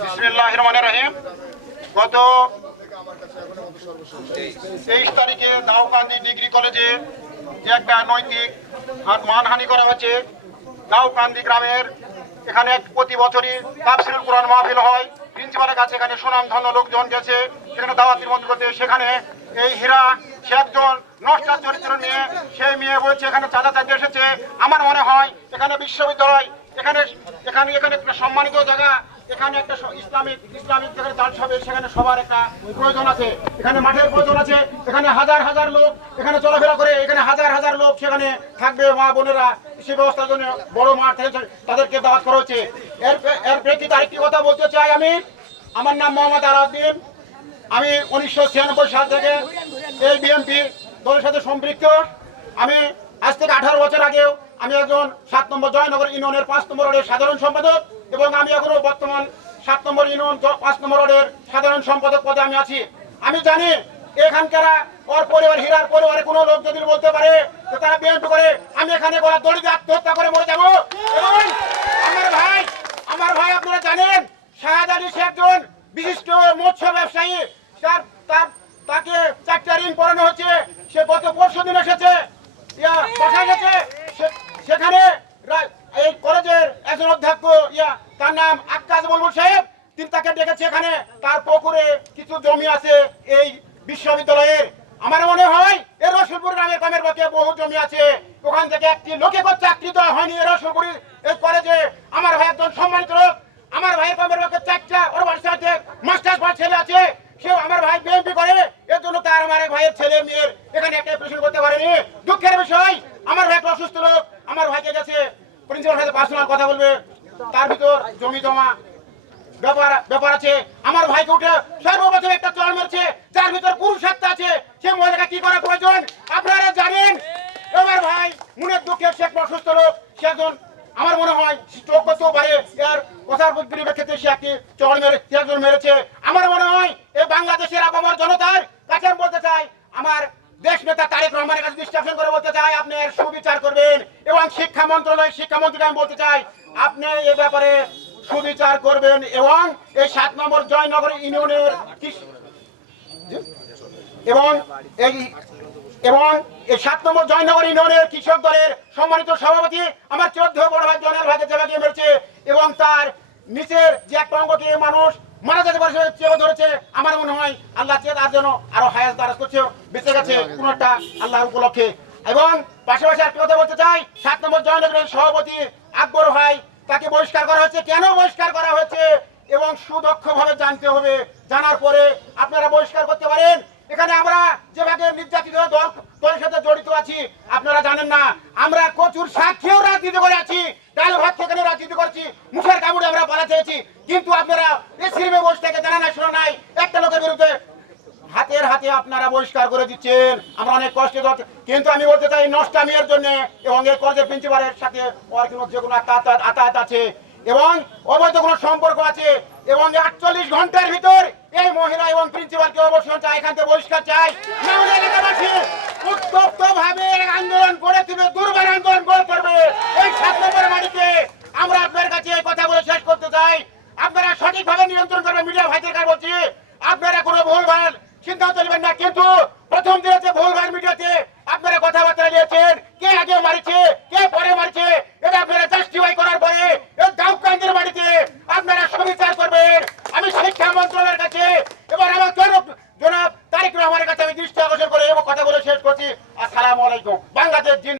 বিসমিল্লাহির রহমানির রহিম। গত 23 তারিখে দাউকান্দি ডিগ্রি কলেজে যে একটা নৈতিক মানহানি করা হয়েছে, দাউকান্দি গ্রামের এখানে প্রতি বছরই তাফসীরুল কুরআন মাহফিল হয়। প্রিন্সিপালের কাছে এখানে সুনামধন্য লোকজন গেছে সেখানে দাওয়াতের মধ্যে করতে। সেখানে এই হীরা সে একজন নষ্টার চরিত্র নিয়ে সেই মেয়ে বলছে এখানে চাঁদা চাইতে এসেছে। আমার মনে হয় এখানে বিশ্ববিদ্যালয়, এখানে এখানে এখানে একটা সম্মানিত জায়গা, এখানে একটা ইসলামিক যেখানে জালসা হবে সেখানে সবার একটা প্রয়োজন আছে, এখানে মাঠের প্রয়োজন আছে, এখানে হাজার হাজার লোক এখানে চলাফেরা করে, এখানে হাজার হাজার লোক সেখানে থাকবে, মা বোনেরা সে ব্যবস্থার জন্য বড় মাঠ থেকে তাদেরকে দাওয়াত করা হচ্ছে। এর প্রেক্ষিতে আরেকটি কথা বলতে চাই আমি। আমার নাম মোহাম্মদ আলাউদ্দিন। আমি 1996 সাল থেকে এই বিএনপি দলের সাথে সম্পৃক্ত। আমি আজ থেকে 18 বছর আগেও আমি একজন 7 নম্বর জয়নগর ইউনিয়নের 5 নম্বর ওয়ার্ডের সাধারণ সম্পাদক এবং আমি এখনো বর্তমান 7 নম্বর ইউনিয়ন 5 নম্বর ওয়ার্ডের সাধারণ সম্পাদক পদে আমি আছি। আমি জানি এখানকার ওর পরিবার, হীরার পরিবারে কোনো লোক যদি বলতে পারে যে তারা বিএনপি করে, আমি এখানে গলা দড়ি দিয়ে আত্মহত্যা করে মরে যাবো। এবং আমার ভাই আপনারা জানেন শাহাদ আলী সে একজন বিশিষ্ট মৎস্য ব্যবসায়ী। তাকে 4টা ঋণ পড়ানো হচ্ছে। সে গত পরশুদিন এসেছে, বাসায় গেছে। সেখানে এই কলেজের একজন অধ্যক্ষ তার নাম আক্কাস বুলবুল সাহেব, তিনি তাকে ডেকেছে। এখানে তার পুকুরে কিছু জমি আছে এই বিশ্ববিদ্যালয়ের। আমার মনে হয় এই রসুলপুর গ্রামের কামের বাকি বহু জমি আছে, ওখান থেকে একটি লোকে চাকরি দেওয়া হয়নি এই রসুলপুরি এই কলেজে। আমার ভাই একজন সম্মানিত লোক, আমার ভাইয়ের কামের বাকি 4টা ওর বাড়িতে মাস্টার্স পাস ছেলে আছে। সে আমার ভাই বিএনপি করে, এর জন্য তার আমার ভাইয়ের ছেলে মেয়ের এখানে একটা অপারেশন করতে পারেনি। দুঃখের বিষয়, আমার ভাই একটা অসুস্থ লোক, আমার ভাইকে গেছে প্রিন্সিপাল সাথে পার্সোনাল কথা বলবে, তার ভিতর জমি জমা ব্যাপার আছে। আমার ভাইকে উঠে সর্বপ্রথম একটা চল মেরেছে, যার ভিতর পুরুষত্ব আছে। সে মহিলাকে কি করা প্রয়োজন আপনারা জানেন। আমার ভাই মনের দুঃখে সে একটা অসুস্থ লোক, সে একজন আমার মনে হয় স্ট্রোক করতেও পারে। এর কথার পরিপ্রেক্ষিতে সে একটি চড় মেরেছে। আমার মনে হয় এই বাংলাদেশের আপামর জনতার কাছে আমি বলতে চাই, আমার দেশ নেতা তারেক রহমানের কাছে দৃষ্টি আকর্ষণ করে বলতে চাই, আপনি এর সুবিচার করবেন। এবং শিক্ষামন্ত্রীকে আমি বলতে চাই, আপনি এ ব্যাপারে সুবিচার করবেন। এবং এই 7 নম্বর জয়নগর ইউনিয়নের এবং এই 7 নম্বর জয়নগর ইউনিয়নের কৃষক দলের সম্মানিত সভাপতি আমার 14 বড় ভাই জনের ভাইকে চেপে মেরেছে এবং তার নিচের যে একটা অঙ্গকে মানুষ মারা যেতে পারে চেপে ধরেছে। আমার মনে হয় আল্লাহ তার জন্য আরো হায়াত দারাজ করছে, বেঁচে গেছে কোন একটা আল্লাহর উপলক্ষে। এবং পাশাপাশি একটা কথা বলতে চাই, 7 নম্বর জয়নগরের সভাপতি আকবর ভাই, তাকে বহিষ্কার করা হয়েছে। কেন বহিষ্কার করা হয়েছে এবং সুদক্ষভাবে জানতে হবে, জানার পরে আপনারা বহিষ্কার করতে পারেন। এখানে আমরা যেভাবে নির্যাতিত দলের সাথে জড়িত আছি আপনারা জানেন না, আমরা প্রচুর সাক্ষীও রাজনীতি করে আছি, ডাল ভাত থেকে রাজনীতি করছি, মুখের কামড়ে আমরা পালা চেয়েছি। কিন্তু আপনারা স্ক্রিমে বসে থেকে জানা নাই শোনা নাই, একটা লোকের বিরুদ্ধে হাতে আপনারা বহিষ্কার করে দিচ্ছেন। আমরা অনেক কষ্টে যাচ্ছি, কিন্তু আমি বলতে চাই নষ্টামির জন্য এবং এই কলেজের প্রিন্সিপালের সাথে যে কোনো আতায়াত আছে এবং অবৈধ কোনো সম্পর্ক আছে এবং 48 ঘন্টার ভিতর এই মহিলা এবং প্রিন্সিপালকে অবসর চাই, এখান থেকে বহিষ্কার চাই। এলাকাবাসী উত্তপ্ত ভাবে আন্দোলন করে দিবে, দুর্বার আন্দোলন করবে এই 7 নম্বরের মাটিতে। আমরা আপনার কাছে এই কথা বলে শেষ করতে চাই, আপনারা সঠিকভাবে নিয়ন্ত্রণ করবেন। মিডিয়া ভাইদের কাছে বলছি, আপনারা কোনো ভুলভাল সিদ্ধান্ত নেবেন না। কিন্তু প্রথম দিনে ভুলভাল মিডিয়াতে আপনারা কথাবার্তা নিয়েছেন, কে আগে মারিছে কে পরে মারিছে, এটা আপনারা জাস্টিফাই করার পরে দাউকান্দির বাড়িতে আপনারা সুবিচার করবেন। আমি শিক্ষা মন্ত্রণালয়ের কাছে এবার আমার জনাব তারেক রহমানের কাছে আমি দৃষ্টি আকর্ষণ করে এবং কথা বলে শেষ করছি। আসসালামু আলাইকুম। বাংলাদেশ